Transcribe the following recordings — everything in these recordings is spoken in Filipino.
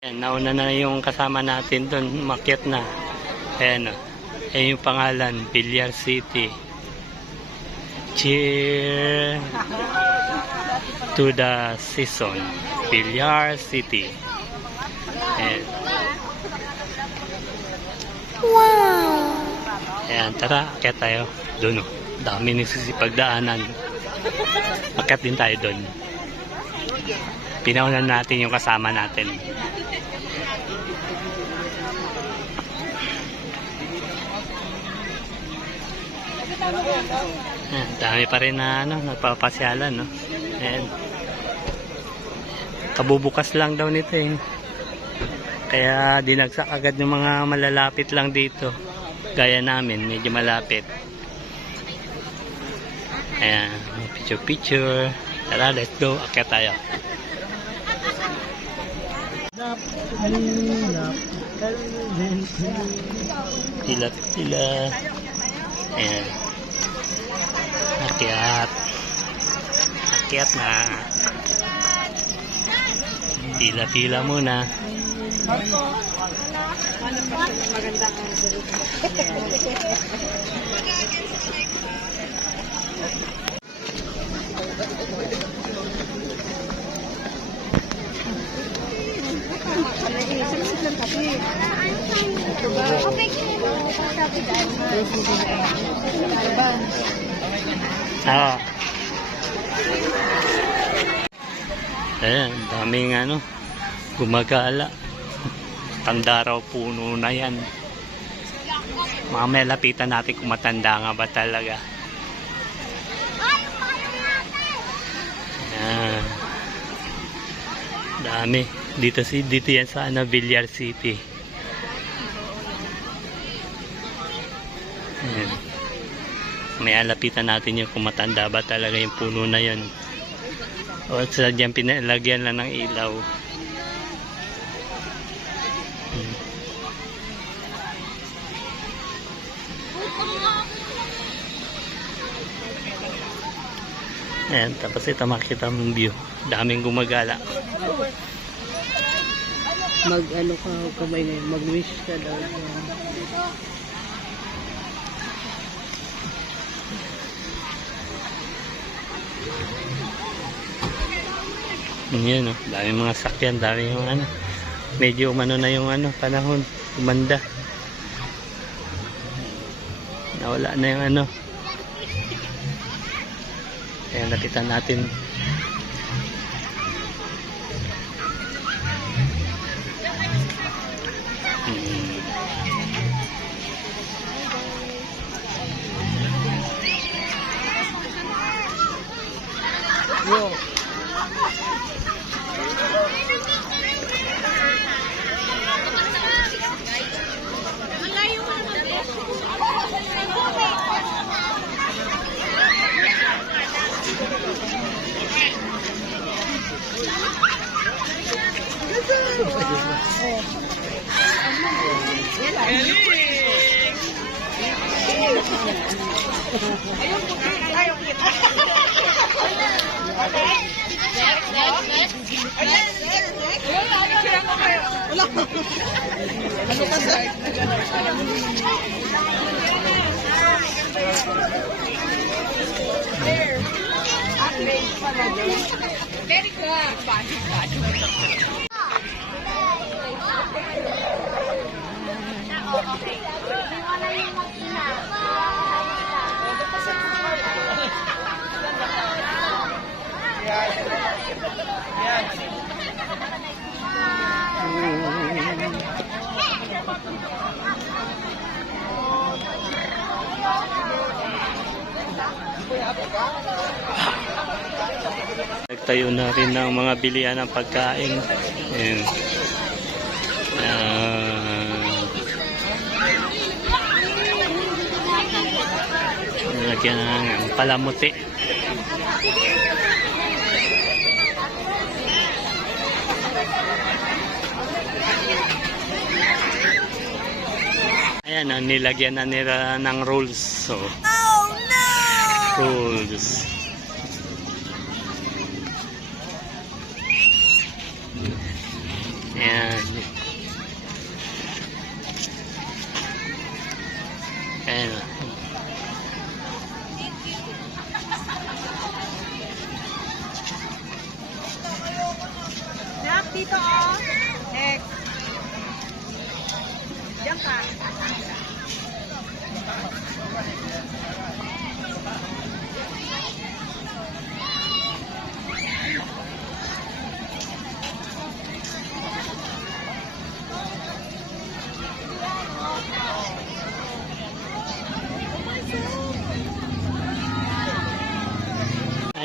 Ayan, nauna na yung kasama natin doon, umakyat na. Ayan o. Ayan yung pangalan, Villar City. Cheer to the season. Villar City. Ayan. Wow! Ayan, tara, akyat tayo. Doon o. Dami nagsisipagdaanan. Akyat din tayo doon. Pinaunan natin yung kasama natin. Dami pa rin na nagpapasyalan, no? Ayan. Kabubukas lang daw nito eh. Kaya dinagsak agad ng mga malalapit lang dito. Gaya namin, medyo malapit. Ayan, picture. Tara, let's go. Akyat tayo. Pila. Ayan. Akyat na. Pila muna. Ayan, daming gumagala. Tanda raw puno na yan. Mamaya lapitan natin kung matanda nga ba talaga. Ayan. Dami. Dito yan sa Villar City. Ayan. May lapitan natin yung kung matanda ba talaga yung puno na yun. O sadyang pinalagyan lang ng ilaw. Ayan, tapos ito makita mong view. Daming gumagala. Mag-wish ka daw. Yan, daming mga sakyan, daming yung medyo umano na yung panahon, umanda. Nawala na yung Ayan, lapitan natin. Yo. Very good. Nagtayo na rin ng mga bilihan ng pagkain. Ayan. Lagyan ng palamuti. Ayan, nilagyan na nila ng rolls. So, rolls. Ayan,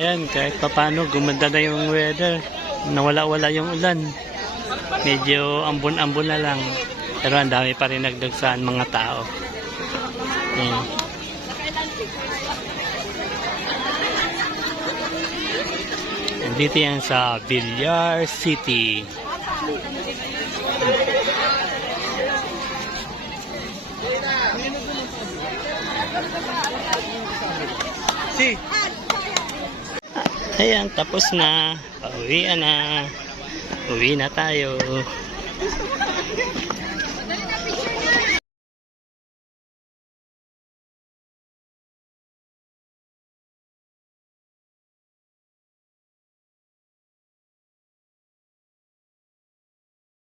Ayan, kahit papano gumanda na yung weather. Nawala-wala yung ulan. Medyo ambon-ambon na lang. Pero ang dami pa rin nagdagsaan mga tao. Ayan. Dito yan sa Villar City. Ayan, tapos na. Pauwian na. Uwi na tayo.